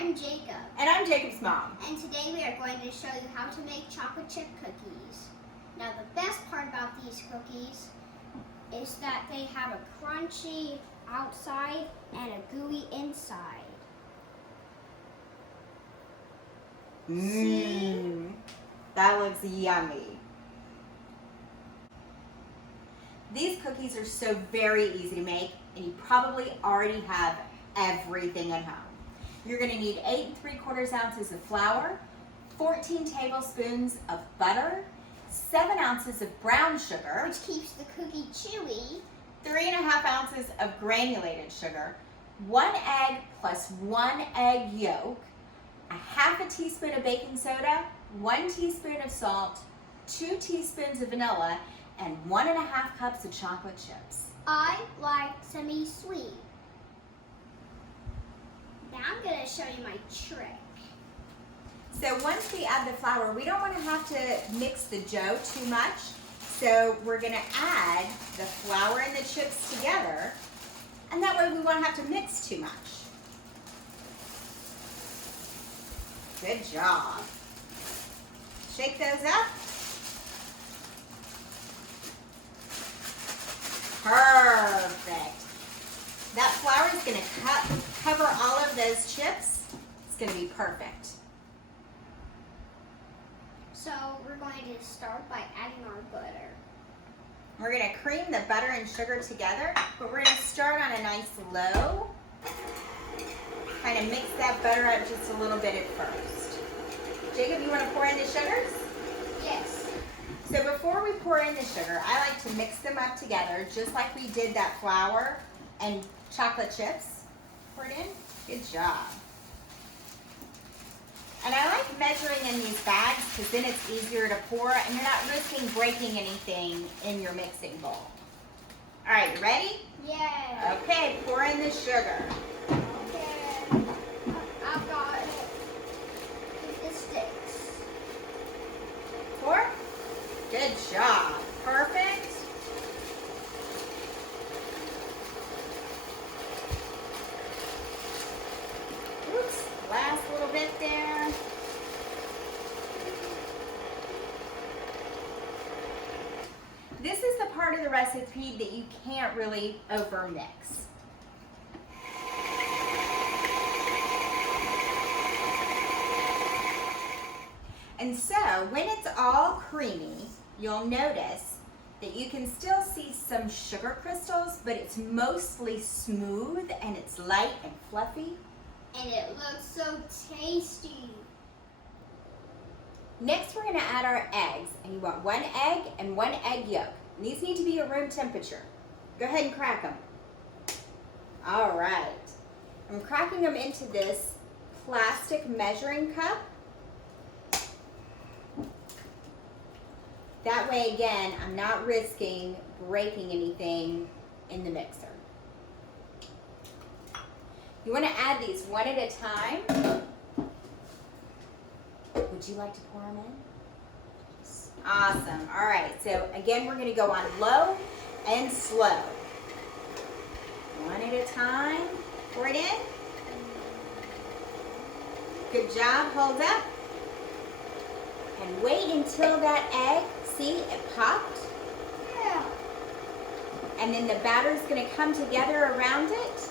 I'm Jacob. And I'm Jacob's mom. And today we are going to show you how to make chocolate chip cookies. Now the best part about these cookies is that they have a crunchy outside and a gooey inside. Mmm, that looks yummy. These cookies are so very easy to make, and you probably already have everything at home. You're going to need 8 3/4 ounces of flour, 14 tablespoons of butter, 7 ounces of brown sugar, Which keeps the cookie chewy. 3 1/2 ounces of granulated sugar, 1 egg plus 1 egg yolk, a 1/2 teaspoon of baking soda, 1 teaspoon of salt, 2 teaspoons of vanilla, and 1 1/2 cups of chocolate chips. I like semi-sweet. Now I'm going to show you my trick. So once we add the flour, we don't want to have to mix the dough too much. So we're going to add the flour and the chips together, and that way we won't have to mix too much. Good job. Shake those up. Perfect. That flour is going to cover all of those chips. It's going to be perfect. So we're going to start by adding our butter. We're going to cream the butter and sugar together, but we're going to start on a nice low. Kind of mix that butter up just a little bit at first. Jacob, you want to pour in the sugars? Yes. So before we pour in the sugar, I like to mix them up together just like we did that flour and chocolate chips. Pour it in. Good job. And I like measuring in these bags because then it's easier to pour and you're not risking breaking anything in your mixing bowl. All right, you ready? Yeah. Okay, pour in the sugar. Okay. I've got it. It sticks. Pour. Good job. Perfect. Oops, last little bit there. This is the part of the recipe that you can't really over mix. And so when it's all creamy, you'll notice that you can still see some sugar crystals, but it's mostly smooth and it's light and fluffy. And it looks so tasty. Next, we're gonna add our eggs, and you want 1 egg and 1 egg yolk. And these need to be at room temperature. Go ahead and crack them. All right. I'm cracking them into this plastic measuring cup. That way, again, I'm not risking breaking anything in the mixer. You want to add these one at a time. Would you like to pour them in? Awesome. All right. So again, we're going to go on low and slow. One at a time. Pour it in. Good job. Hold up. And wait until that egg, see, it popped. Yeah. And then the batter is going to come together around it.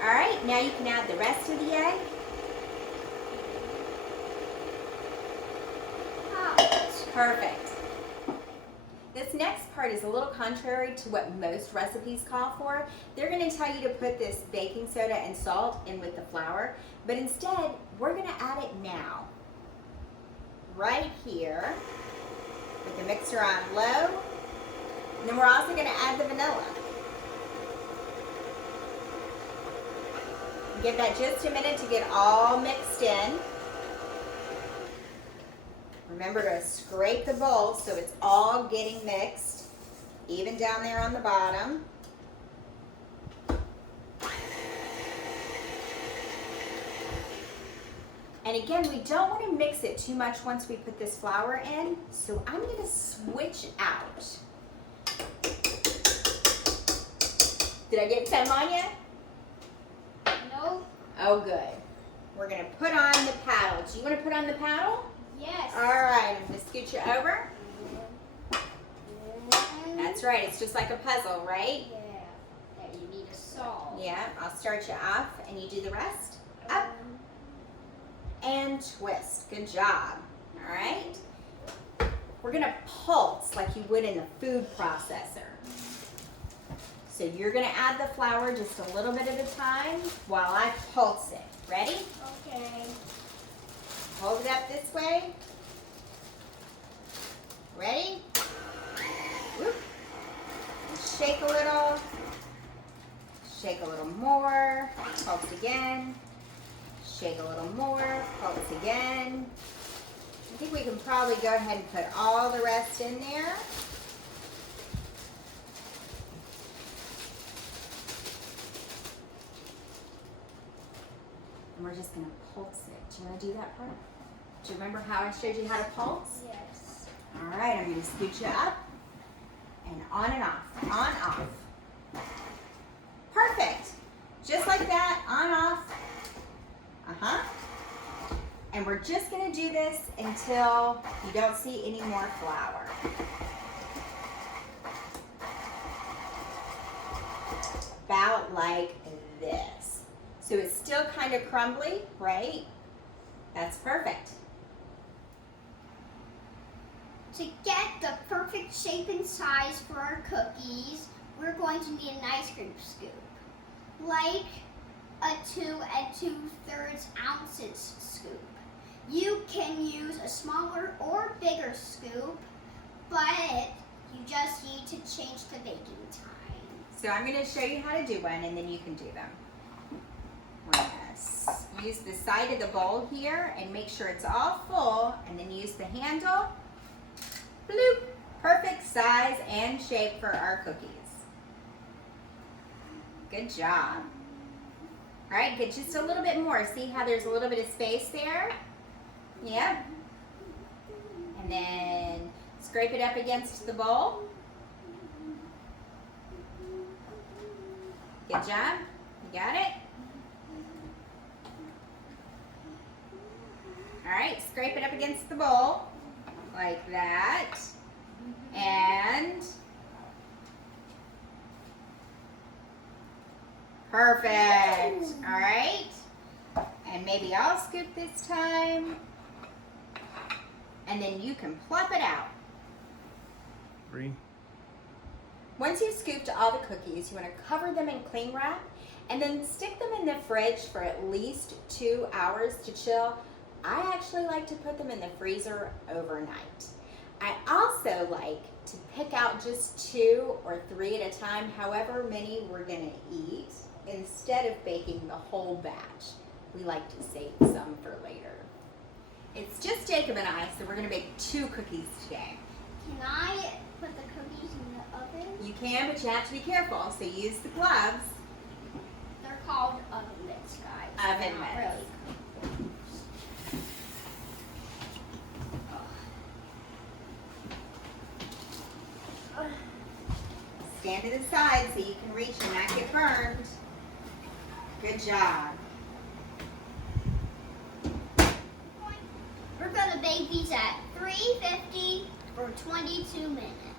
All right. Now you can add the rest of the egg. Perfect. This next part is a little contrary to what most recipes call for. They're going to tell you to put this baking soda and salt in with the flour, but instead, we're going to add it now. Right here, with the mixer on low, and then we're also going to add the vanilla. Give that just a minute to get all mixed in. Remember to scrape the bowl so it's all getting mixed, even down there on the bottom. And again, we don't want to mix it too much once we put this flour in, so I'm going to switch out. Did I get some on you? No. Oh, good. We're gonna put on the paddle. Do you wanna put on the paddle? Yes. All right, I'm gonna scoot you over. That's right, it's just like a puzzle, right? Yeah. That you need to solve. Yeah, I'll start you off and you do the rest. Up and twist. Good job. All right. We're gonna pulse like you would in the food processor. So you're gonna add the flour just a little bit at a time while I pulse it. Ready? Okay. Hold it up this way. Ready? Whoop. Shake a little. Shake a little more. Pulse again. Shake a little more. Pulse again. I think we can probably go ahead and put all the rest in there. And we're just going to pulse it. Do you want to do that part? Do you remember how I showed you how to pulse? Yes. All right, I'm going to scoot you up and on and off, on, off. Perfect. Just like that, on, off. Uh-huh. And we're just going to do this until you don't see any more flour. About like this. So it's still kind of crumbly, right? That's perfect. To get the perfect shape and size for our cookies, we're going to need an ice cream scoop. Like a 2 2/3 ounces scoop. You can use a smaller or bigger scoop, but you just need to change the baking time. So I'm going to show you how to do one and then you can do them. We're going to use the side of the bowl here and make sure it's all full and then use the handle. Bloop! Perfect size and shape for our cookies. Good job. All right, get just a little bit more. See how there's a little bit of space there? Yep. And then scrape it up against the bowl. Good job. You got it? All right, scrape it up against the bowl like that. And perfect. All right. And maybe I'll scoop this time. And then you can plop it out. 3. Once you've scooped all the cookies, you want to cover them in cling wrap and then stick them in the fridge for at least 2 hours to chill. I actually like to put them in the freezer overnight. I also like to pick out just 2 or 3 at a time, however many we're going to eat, instead of baking the whole batch. We like to save some for later. It's just Jacob and I, so we're going to bake 2 cookies today. Can I put the cookies in the oven? You can, but you have to be careful, so use the gloves. They're called oven mitts, guys. Oven Not mitts. really. Stand to the side so you can reach and not get burned. Good job. We're going to bake these at 350 for 22 minutes.